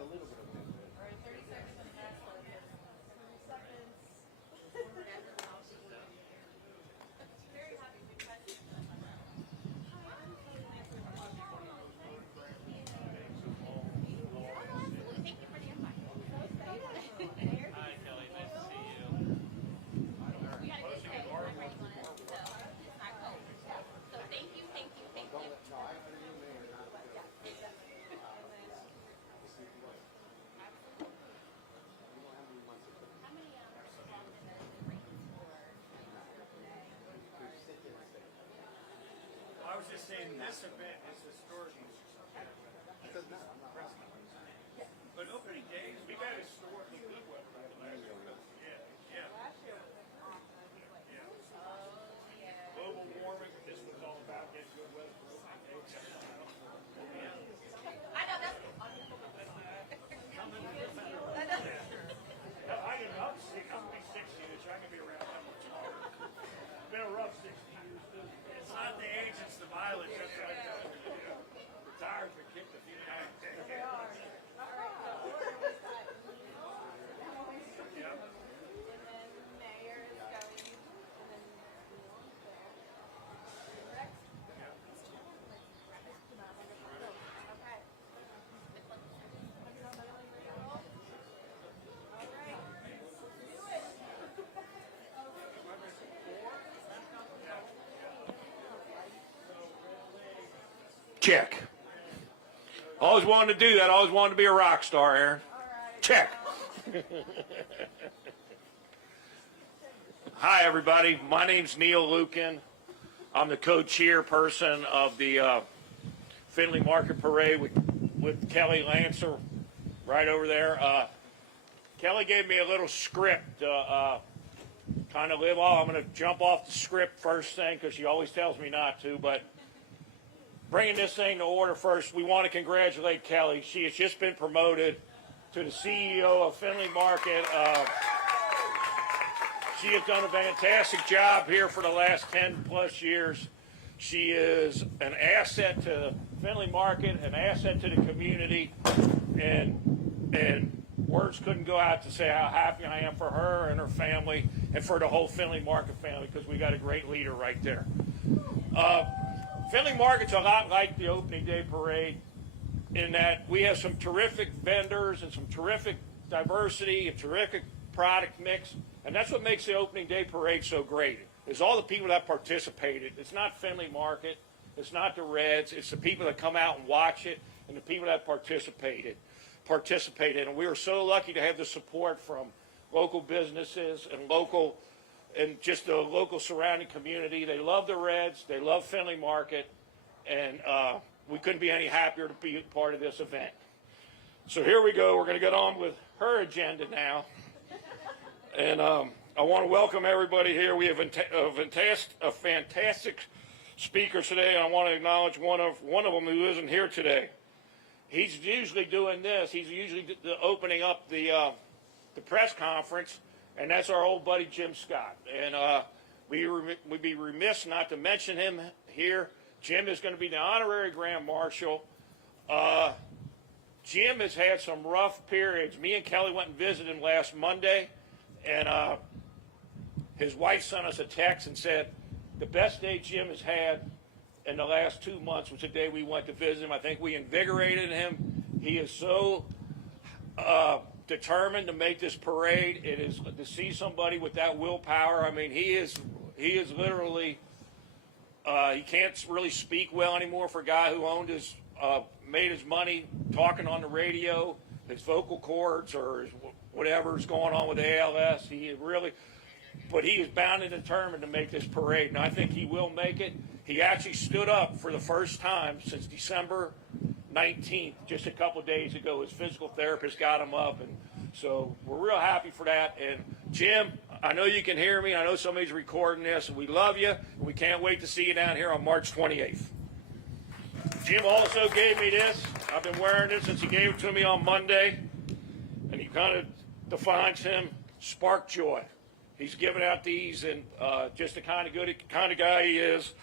a little bit of wind. All right, 30 seconds on the gas light. 30 seconds. Very happy to touch you. Hi, I'm Kelly Lancer. Oh, absolutely. Thank you for the invite. Hi, Kelly. Nice to see you. We got a good day. I'm waiting on it, so it's not cold. So thank you, thank you, thank you. No, I agree with Mayor. How many belong in the rates for I was just saying this event is historic. Because no, I'm not. But opening days, we've had historically good weather last year. Yeah. Global warming, this was all about getting good weather for opening days. I know that's I can up sick. I'm only 60 years, so I can be around that much longer. Been a rough 60 years. It's not the age, it's the mileage. That's what I tell you. The tires been kicked a few times. Yeah. Check. Always wanted to do that. Always wanted to be a rock star, Aaron. Check. Hi, everybody. My name's Neil Lukin. I'm the co-chairperson of the Findlay Market Parade with Kelly Lancer right over there. Kelly gave me a little script kind of live off. I'm going to jump off the script first thing because she always tells me not to, but bringing this thing to order first, we want to congratulate Kelly. She has just been promoted to the CEO of Findlay Market. She has done a fantastic job here for the last 10 plus years. She is an asset to Findlay Market, an asset to the community, and words couldn't go out to say how happy I am for her and her family and for the whole Findlay Market family because we got a great leader right there. Findlay Market's a lot like the opening day parade in that we have some terrific vendors and some terrific diversity and terrific product mix, and that's what makes the opening day parade so great. Is all the people that participated. It's not Findlay Market, it's not the Reds, it's the people that come out and watch it and the people that participated. And we are so lucky to have the support from local businesses and just the local surrounding community. They love the Reds, they love Findlay Market, and we couldn't be any happier to be part of this event. So here we go. We're going to get on with her agenda now. And I want to welcome everybody here. We have a fantastic speaker today. I want to acknowledge one of them who isn't here today. He's usually doing this. He's usually opening up the press conference, and that's our old buddy Jim Scott. And we'd be remiss not to mention him here. Jim is going to be the honorary Grand Marshal. Jim has had some rough periods. Me and Kelly went and visited him last Monday, and his wife sent us a text and said the best day Jim has had in the last 2 months was the day we went to visit him. I think we invigorated him. He is so determined to make this parade. It is to see somebody with that willpower. I mean, he is literally he can't really speak well anymore for a guy who made his money talking on the radio. His vocal cords or whatever's going on with ALS. But he is bound and determined to make this parade, and I think he will make it. He actually stood up for the first time since December 19th, just a couple of days ago. His physical therapist got him up, and so we're real happy for that. And Jim, I know you can hear me. I know somebody's recording this, and we love you, and we can't wait to see you down here on March 28th. Jim also gave me this. I've been wearing this since he gave it to me on Monday, and he kind of defines him, spark joy. He's giving out these, and just the kind of guy he is.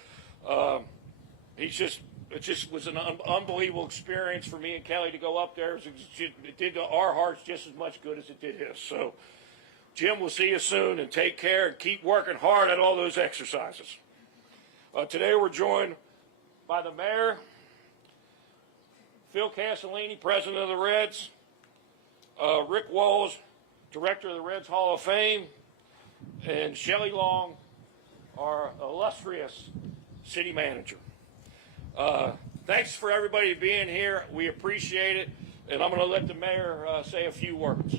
He's just it just was an unbelievable experience for me and Kelly to go up there. It did our hearts just as much good as it did his. So, Jim, we'll see you soon, and take care and keep working hard at all those exercises. Today we're joined by the mayor, Phil Castellini, president of the Reds, Rick Walls, director of the Reds Hall of Fame, and Shelley Long, our illustrious city manager. Thanks for everybody being here. We appreciate it, and I'm going to let the mayor say a few words.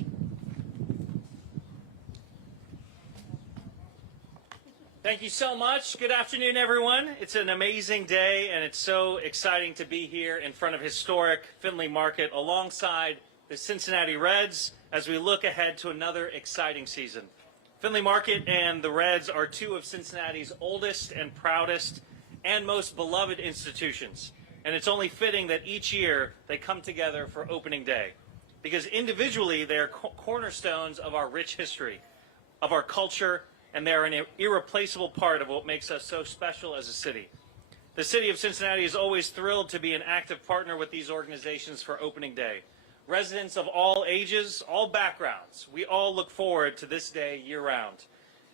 Thank you so much. Good afternoon, everyone. It's an amazing day, and it's so exciting to be here in front of historic Findlay Market alongside the Cincinnati Reds as we look ahead to another exciting season. Findlay Market and the Reds are two of Cincinnati's oldest and proudest and most beloved institutions, and it's only fitting that each year they come together for opening day, because individually they are cornerstones of our rich history, of our culture, and they are an irreplaceable part of what makes us so special as a city. The city of Cincinnati is always thrilled to be an active partner with these organizations for opening day. Residents of all ages, all backgrounds, we all look forward to this day year-round.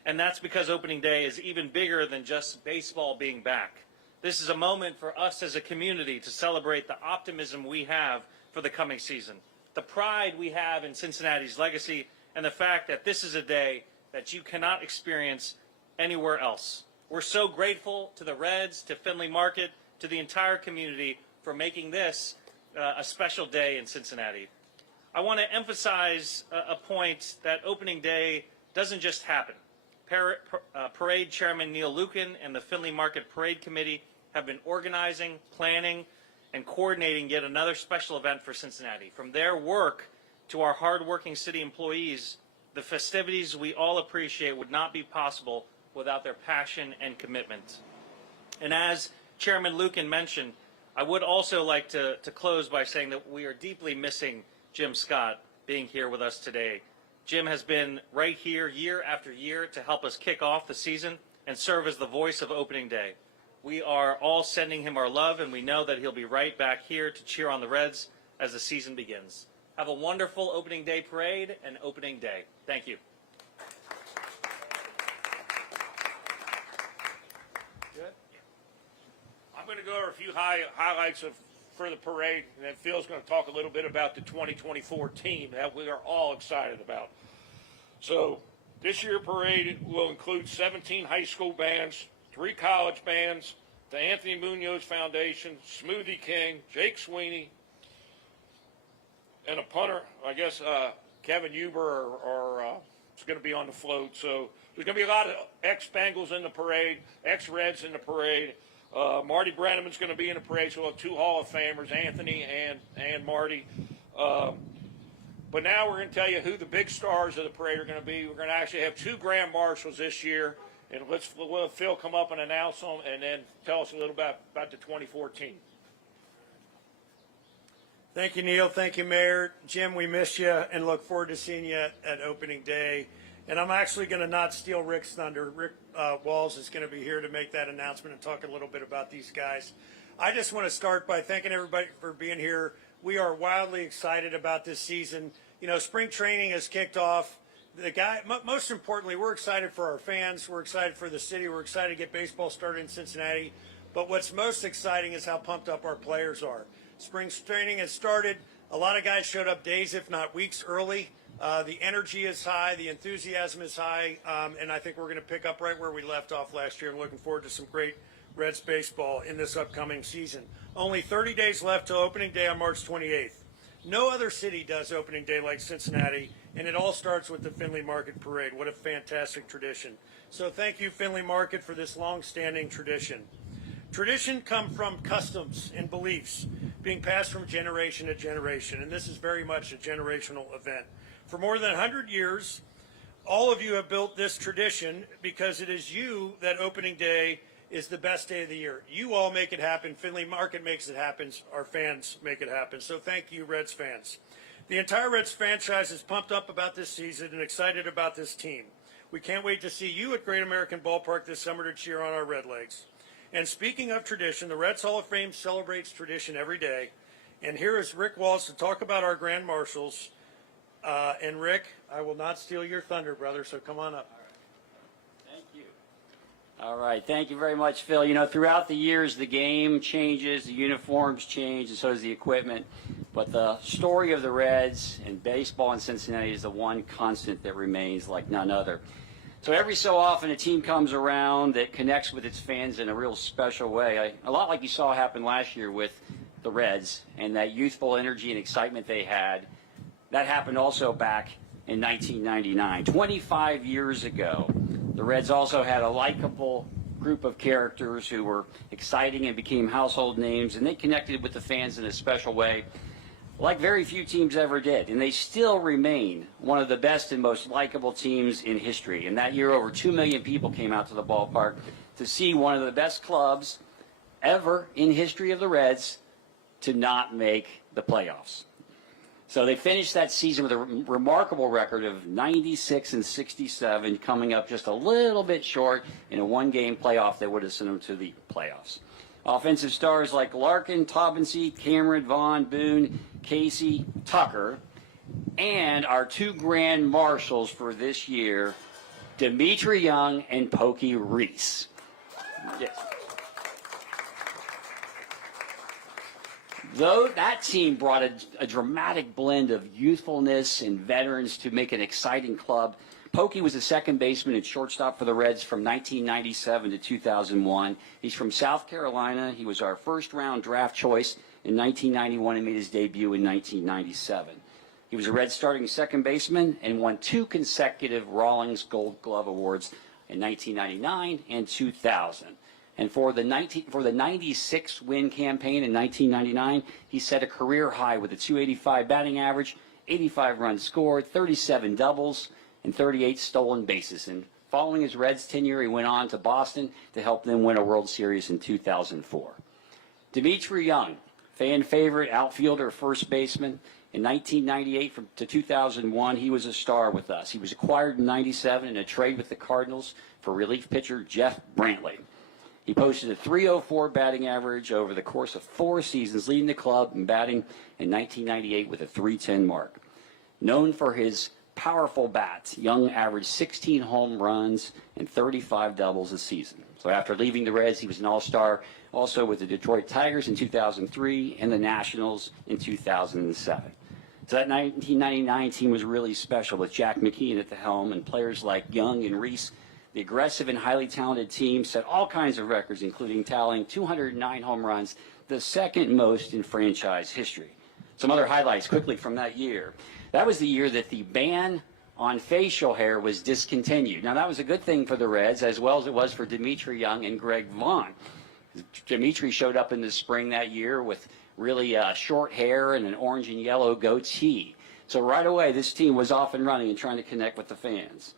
And that's because opening day is even bigger than just baseball being back. This is a moment for us as a community to celebrate the optimism we have for the coming season, the pride we have in Cincinnati's legacy, and the fact that this is a day that you cannot experience anywhere else. We're so grateful to the Reds, to Findlay Market, to the entire community for making this a special day in Cincinnati. I want to emphasize a point that opening day doesn't just happen. Parade Chairman Neil Lucan and the Findlay Market Parade Committee have been organizing, planning, and coordinating yet another special event for Cincinnati. From their work to our hardworking city employees, the festivities we all appreciate would not be possible without their passion and commitment. And as Chairman Lucan mentioned, I would also like to close by saying that we are deeply missing Jim Scott being here with us today. Jim has been right here year after year to help us kick off the season and serve as the voice of opening day. We are all sending him our love, and we know that he'll be right back here to cheer on the Reds as the season begins. Have a wonderful opening day parade and opening day. Thank you. Good. I'm going to go over a few highlights for the parade, and then Phil's going to talk a little bit about the 2024 team that we are all excited about. So this year's parade will include 17 high school bands, 3 college bands, the Anthony Munoz Foundation, Smoothie King, Jake Sweeney, and a punter, I guess Kevin Huber is going to be on the float. So there's going to be a lot of ex-Bengals in the parade, ex-Reds in the parade. Marty Brenneman's going to be in the parade, so we'll have 2 Hall of Famers, Anthony and Marty. But now we're going to tell you who the big stars of the parade are going to be. We're going to actually have 2 grand marshals this year, and we'll have Phil come up and announce them, and then tell us a little bit about the 2014. Thank you, Neil. Thank you, Mayor. Jim, we miss you and look forward to seeing you at opening day. And I'm actually going to not steal Rick's thunder. Rick Walls is going to be here to make that announcement and talk a little bit about these guys. I just want to start by thanking everybody for being here. We are wildly excited about this season. You know, spring training has kicked off. Most importantly, we're excited for our fans. We're excited for the city. We're excited to get baseball started in Cincinnati. But what's most exciting is how pumped up our players are. Spring training has started. A lot of guys showed up days, if not weeks, early. The energy is high. The enthusiasm is high. And I think we're going to pick up right where we left off last year. I'm looking forward to some great Reds baseball in this upcoming season. Only 30 days left to opening day on March 28th. No other city does opening day like Cincinnati, and it all starts with the Findlay Market Parade. What a fantastic tradition. So thank you, Findlay Market, for this long-standing tradition. Tradition come from customs and beliefs being passed from generation to generation, and this is very much a generational event. For more than 100 years, all of you have built this tradition because it is you that opening day is the best day of the year. You all make it happen. Findlay Market makes it happen. Our fans make it happen. So thank you, Reds fans. The entire Reds franchise is pumped up about this season and excited about this team. We can't wait to see you at Great American Ballpark this summer to cheer on our Redlegs. And speaking of tradition, the Reds Hall of Fame celebrates tradition every day. And here is Rick Walls to talk about our Grand Marshals. And Rick, I will not steal your thunder, brother, so come on up. Thank you. All right, thank you very much, Phil. You know, throughout the years, the game changes, the uniforms change, and so does the equipment. But the story of the Reds and baseball in Cincinnati is the one constant that remains like none other. So every so often, a team comes around that connects with its fans in a real special way. A lot like you saw happen last year with the Reds and that youthful energy and excitement they had. That happened also back in 1999. 25 years ago, the Reds also had a likable group of characters who were exciting and became household names, and they connected with the fans in a special way, like very few teams ever did. And they still remain one of the best and most likable teams in history. And that year, over 2 million people came out to the ballpark to see one of the best clubs ever in history of the Reds to not make the playoffs. So they finished that season with a remarkable record of 96-67, coming up just a little bit short in a one-game playoff that would have sent them to the playoffs. Offensive stars like Larkin, Taubensee, Cameron, Vaughn, Boone, Casey, Tucker, and our two grand marshals for this year, Dimitri Young and Pokey Reese. Yes. Though that team brought a dramatic blend of youthfulness and veterans to make an exciting club, Pokey was a second baseman and shortstop for the Reds from 1997 to 2001. He's from South Carolina. He was our first-round draft choice in 1991 and made his debut in 1997. He was a Reds starting second baseman and won 2 consecutive Rawlings Gold Glove Awards in 1999 and 2000. And for the 96 win campaign in 1999, he set a career high with a .285 batting average, 85 runs scored, 37 doubles, and 38 stolen bases. And following his Reds tenure, he went on to Boston to help them win a World Series in 2004. Dimitri Young, fan favorite outfielder, first baseman. In 1998 to 2001, he was a star with us. He was acquired in 97 in a trade with the Cardinals for relief pitcher Jeff Brantley. He posted a .304 batting average over the course of 4 seasons, leading the club in batting in 1998 with a .310 mark. Known for his powerful bat, Young averaged 16 home runs and 35 doubles a season. So after leaving the Reds, he was an all-star also with the Detroit Tigers in 2003 and the Nationals in 2007. So that 1999 team was really special with Jack McKeon at the helm and players like Young and Reese. The aggressive and highly talented team set all kinds of records, including tallying 209 home runs, the second most in franchise history. Some other highlights quickly from that year. That was the year that the ban on facial hair was discontinued. Now, that was a good thing for the Reds, as well as it was for Dimitri Young and Greg Vaughn. Dimitri showed up in the spring that year with really short hair and an orange and yellow goatee. So right away, this team was off and running and trying to connect with the fans.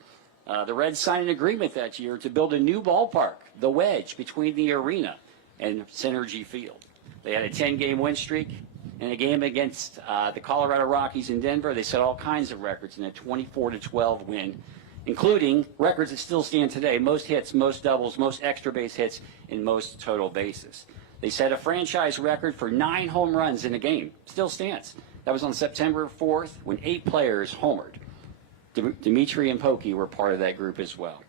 The Reds signed an agreement that year to build a new ballpark, the Wedge, between the arena and Synergy Field. They had a 10-game win streak. In a game against the Colorado Rockies in Denver, they set all kinds of records in a 24-12 win, including records that still stand today: most hits, most doubles, most extra base hits, and most total bases. They set a franchise record for 9 home runs in a game. Still stands. That was on September 4th when 8 players homered. Dimitri and Pokey were part of that group as well.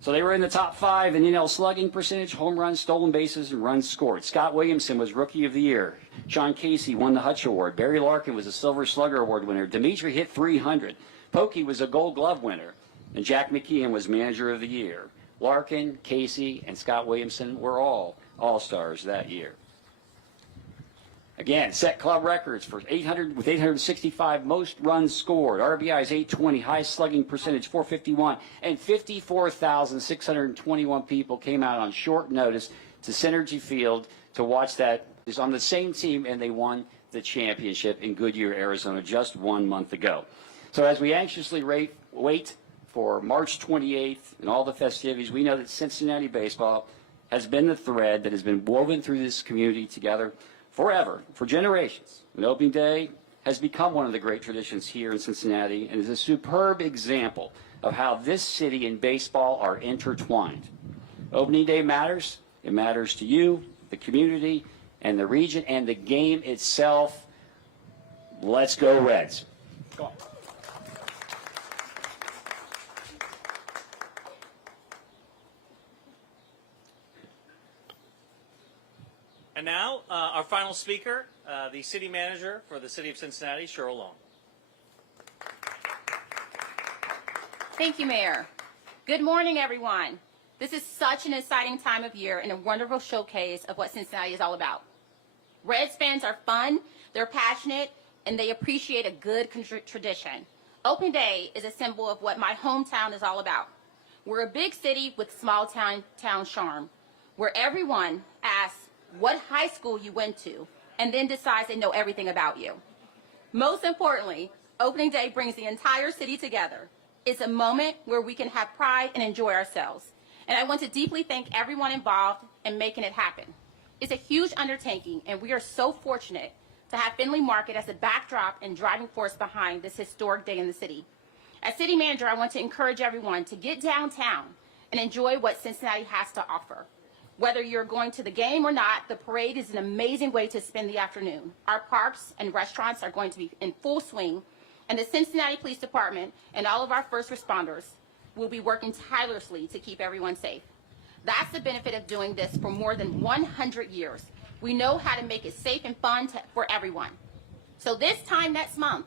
So they were in the top 5 in NL slugging percentage, home runs, stolen bases, and runs scored. Scott Williamson was Rookie of the Year. Sean Casey won the Hutch Award. Barry Larkin was a Silver Slugger Award winner. Dimitri hit .300. Pokey was a Gold Glove winner. And Jack McKeon was Manager of the Year. Larkin, Casey, and Scott Williamson were all All-Stars that year. Again, set club records for 865 most runs scored, RBIs 820, high slugging percentage 451, and 54,621 people came out on short notice to Synergy Field to watch that. Is on the same team, and they won the championship in Goodyear, Arizona, just 1 month ago. So as we anxiously wait for March 28th and all the festivities, we know that Cincinnati baseball has been the thread that has been woven through this community together forever, for generations. And opening day has become one of the great traditions here in Cincinnati and is a superb example of how this city and baseball are intertwined. Opening day matters It matters to you, the community, and the region, and the game itself. Let's go Reds. Go on. And now, our final speaker, the city manager for the city of Cincinnati, Cheryl Long. Thank you, Mayor. Good morning, everyone. This is such an exciting time of year and a wonderful showcase of what Cincinnati is all about. Reds fans are fun, they're passionate, and they appreciate a good tradition. Opening Day is a symbol of what my hometown is all about. We're a big city with small town charm, where everyone asks what high school you went to and then decides they know everything about you. Most importantly, Opening Day brings the entire city together. It's a moment where we can have pride and enjoy ourselves. And I want to deeply thank everyone involved in making it happen. It's a huge undertaking, and we are so fortunate to have Findlay Market as a backdrop and driving force behind this historic day in the city. As city manager, I want to encourage everyone to get downtown and enjoy what Cincinnati has to offer. Whether you're going to the game or not, the parade is an amazing way to spend the afternoon. Our parks and restaurants are going to be in full swing, and the Cincinnati Police Department and all of our first responders will be working tirelessly to keep everyone safe. That's the benefit of doing this for more than 100 years. We know how to make it safe and fun for everyone. So this time next month,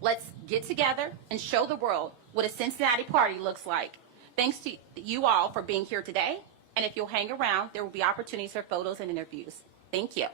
let's get together and show the world what a Cincinnati party looks like. Thanks to you all for being here today. And if you'll hang around, there will be opportunities for photos and interviews. Thank you.